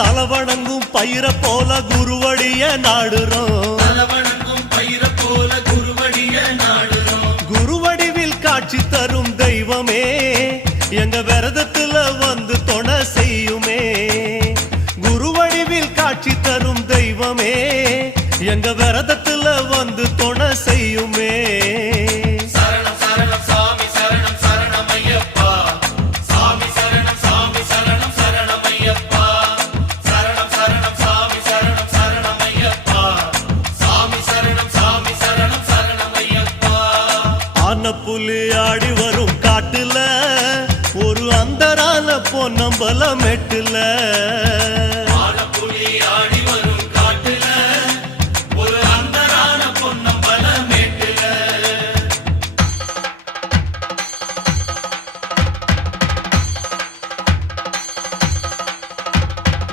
தலவணங்கும் பயிர போல குருவடிய நாடுறோம், தலவணங்கும் பயிர போல குருவடிய நாடுறோம். குருவடிவில் காட்சி தரும் தெய்வமே எங்க விரதத்துல வந்து துணை செய்யுமே. குருவடிவில் காட்சி தரும் தெய்வமே எங்க விரதத்துல வந்து